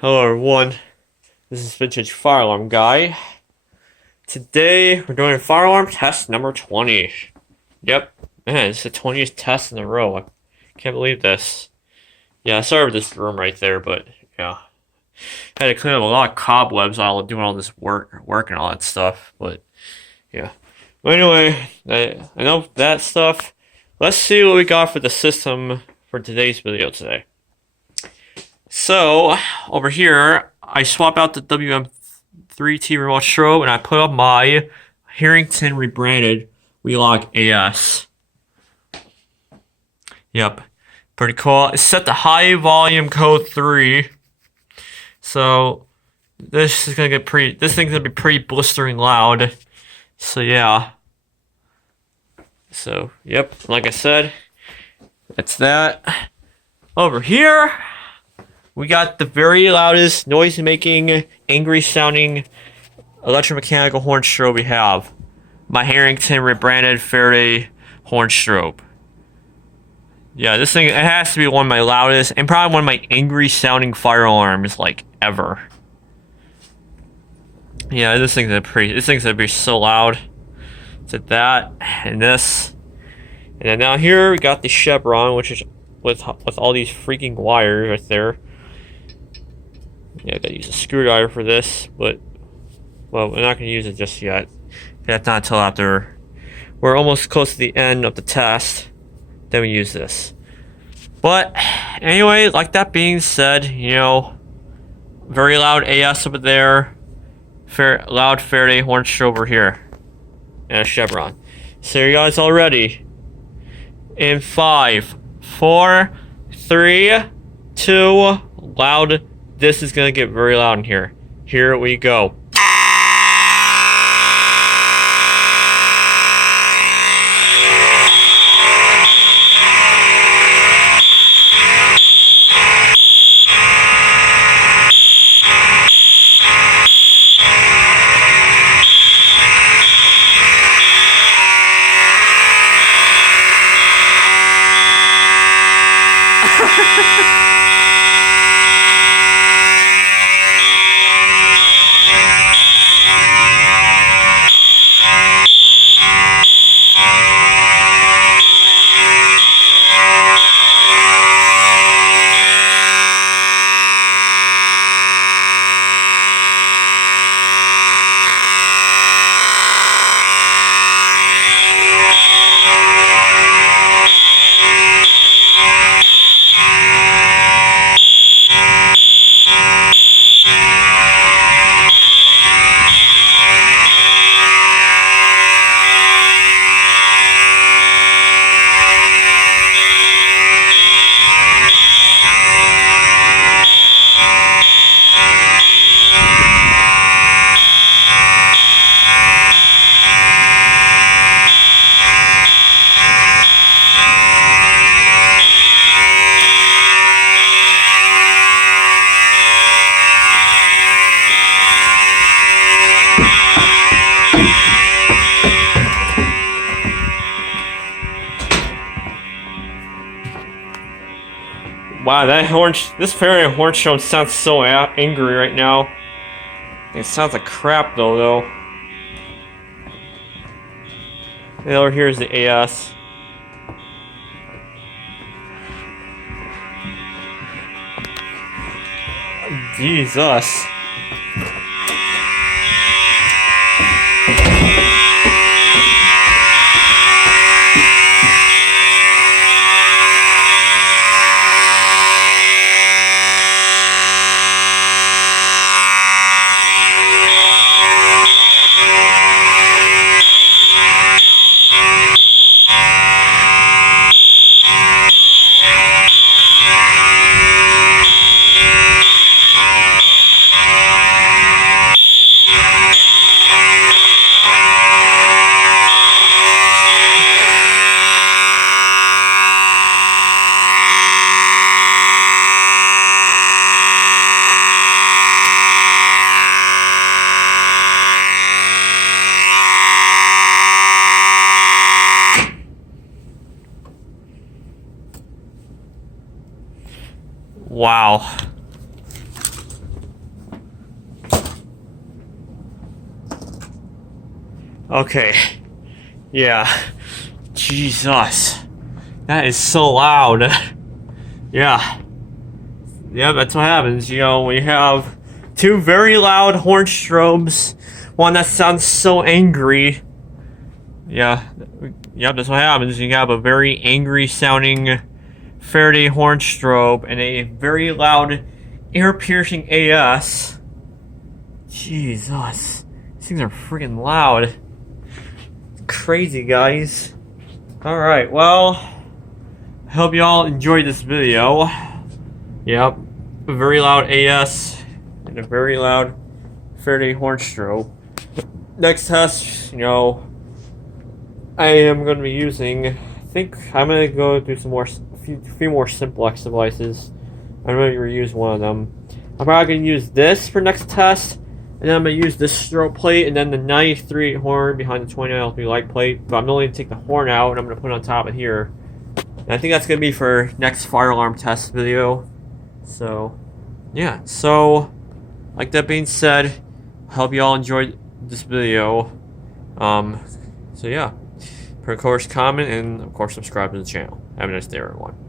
Hello everyone, this is Vintage Fire Alarm Guy. Today we're doing fire alarm test number 20. Yep, man, it's the 20th test in a row. I can't believe this. Yeah, sorry for this room right there, but yeah. I had to clean up a lot of cobwebs while doing all this work and all that stuff, but yeah. But anyway, I know that stuff. Let's see what we got for the system for today's video today. So, over here, I swap out the WM3T remote strobe and I put up my Harrington rebranded wheelock AS. Yep, pretty cool. It's set to high volume code 3. So, this thing's gonna be pretty blistering loud. So, yeah. So, yep, like I said, that's that. Over here, we got the very loudest, noise-making, angry-sounding electromechanical horn strobe we have. My Harrington rebranded Faraday horn strobe. Yeah, this thing, it has to be one of my loudest, and probably one of my angry-sounding fire alarms, like, ever. Yeah, this thing's gonna be so loud. So that, and this. And then down here, we got the chevron, which is with all these freaking wires right there. Yeah, I gotta use a screwdriver for this, but, well, we're not gonna use it just yet. That's not until after we're almost close to the end of the test. Then we use this. But, anyway, like that being said, you know, very loud AS over there, loud Faraday horn strobe over here, and a chevron. So you guys all ready? In 5, 4, 3, 2, loud. This is gonna get very loud in here. Here we go. Wow, this Faraday horn strobe sounds so angry right now. It sounds like crap though. And over here is the AS. Jesus. Okay. Yeah. Jesus. That is so loud. Yeah. Yeah, that's what happens, you know, when you have two very loud horn strobes, one that sounds so angry. Yeah. Yeah, that's what happens. You have a very angry sounding Faraday horn strobe and a very loud ear-piercing AS. Jesus. These things are freaking loud. Crazy, guys. Alright, well, I hope y'all enjoyed this video. Yep, a very loud AS and a very loud Faraday horn strobe. Next test, you know, I am going to be using, I think I'm going to go do some more, a few more Simplex devices. I'm going to reuse one of them. I'm probably going to use this for next test, and then I'm going to use this strobe plate, and then the 93 horn behind the 29 LP light plate, but I'm only going to take the horn out, and I'm going to put it on top of here. And I think that's going to be for next fire alarm test video. So, yeah, so, like that being said, I hope you all enjoyed this video. So yeah, of course, comment, and of course, subscribe to the channel. Have a nice day, everyone.